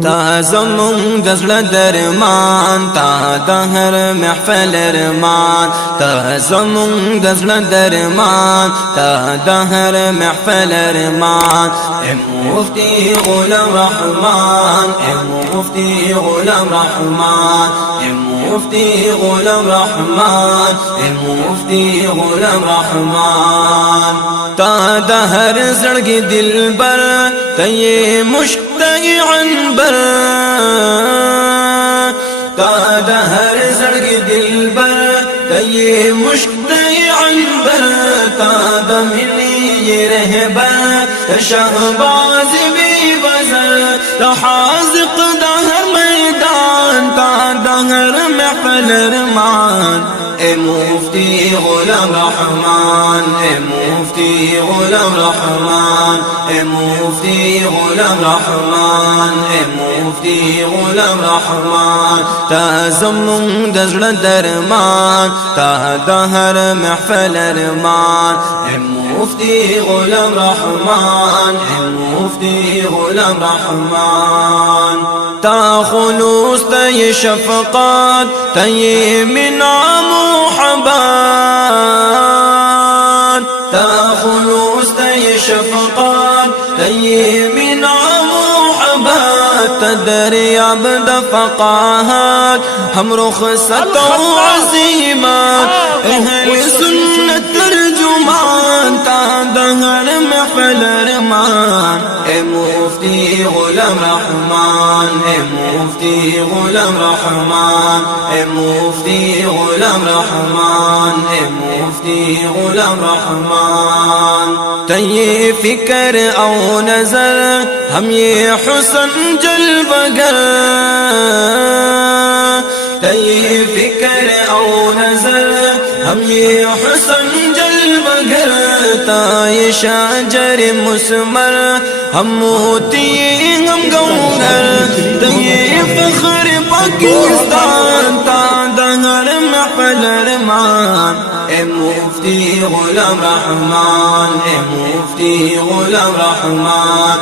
تا زمون دزل درمان تا دهر محفل رمان تا زمون دزل درمان تا دهر محفل رمان مفتي غلام رحمان مفتي غلام رحمان مفتي غلام رحمان مفتي غلام رحمان تا دهر زړګي دلبر ته مشتاق عنبر تا دهر زړګي دلبر ته مشتاق عنبر تا د ملي رهبر شهباز بي بزر حاذق دهر میدان تا دهر محفل رمان مفتي غلام رحمان مفتي غلام رحمان مفتي غلام رحمان مفتي غلام رحمان تا زمون دزل درمان تا دهر محفل رمان مفتي غلام رحمان مفتي غلام رحمان تا خلوص تي شفقات تي منعم وحبان تا خلوص تي شفقات تي منعم وحبان تدرياب دفقاهات هم رخصت وعزيمات اهل سنة ترجمان تا دهر محفل رمان مفتي غلام رحمان مفتي غلام رحمان مفتي غلام رحمان مفتي غلام رحمان تي فکر او نظر هم یہ حسن جلوگر تي فکر او نظر هم یہ حسن جلوگر تائی شاجر مسمر ہم موتی ہم گوہر تائی فخر پاکستان تا دہر محفل رمان مفتي غلام رحمان مفتي غلام رحمان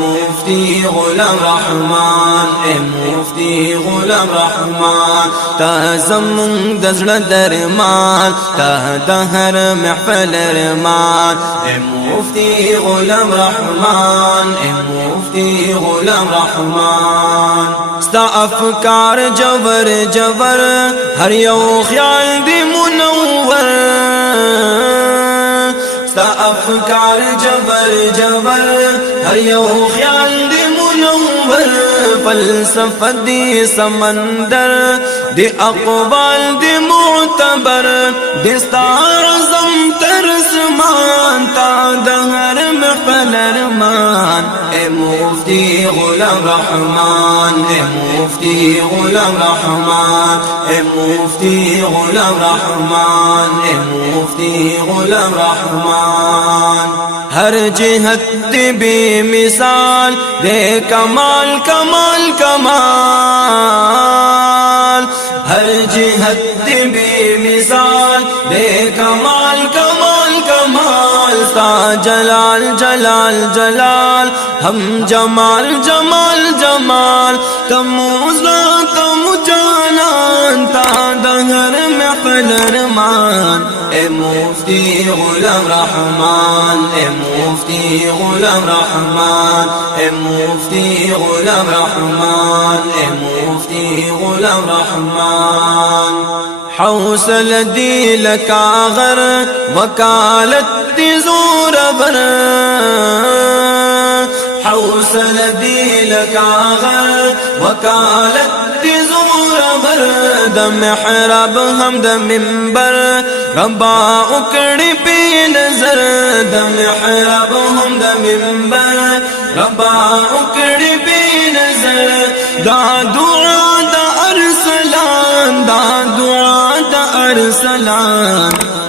مفتي غلام رحمان مفتي غلام رحمان تا زمون دزل درمان تا دهر محفل رمان مفتي غلام رحمان مفتي غلام رحمان ستا افکار جبر جبر ہر یو خیال دی منور ستا افکار جبر جبر ہر یو خیال دی منور فلسفہ دی سمندر دی اقوال دی معتبر دی ستا عظم ترسمان تا دہر محفل رمان مفتي غلام رحمان مفتي غلام رحمان مفتي غلام رحمان مفتي غلام رحمان ہر جہت بے مثال دے کمال کمال کمال ہر جہت بے مثال دے کمال کمال کمال ستا جلال جلال جلال ہم جمال جمال جمال تموزا تم جانان تا دہر محفل رمان مفتي غلام رحمان مفتي غلام رحمان مفتي غلام رحمان مفتي غلام رحمان حوصل دی لکاغر وکالت دی زور بر حوصل دی لکاغر وکالت دی زور بر د محراب هم د منبر ربا اکڑی پی نظر د محراب هم د منبر ربا اکڑی پی نظر دا دعا دا ارسلان دا دعا دا ارسلان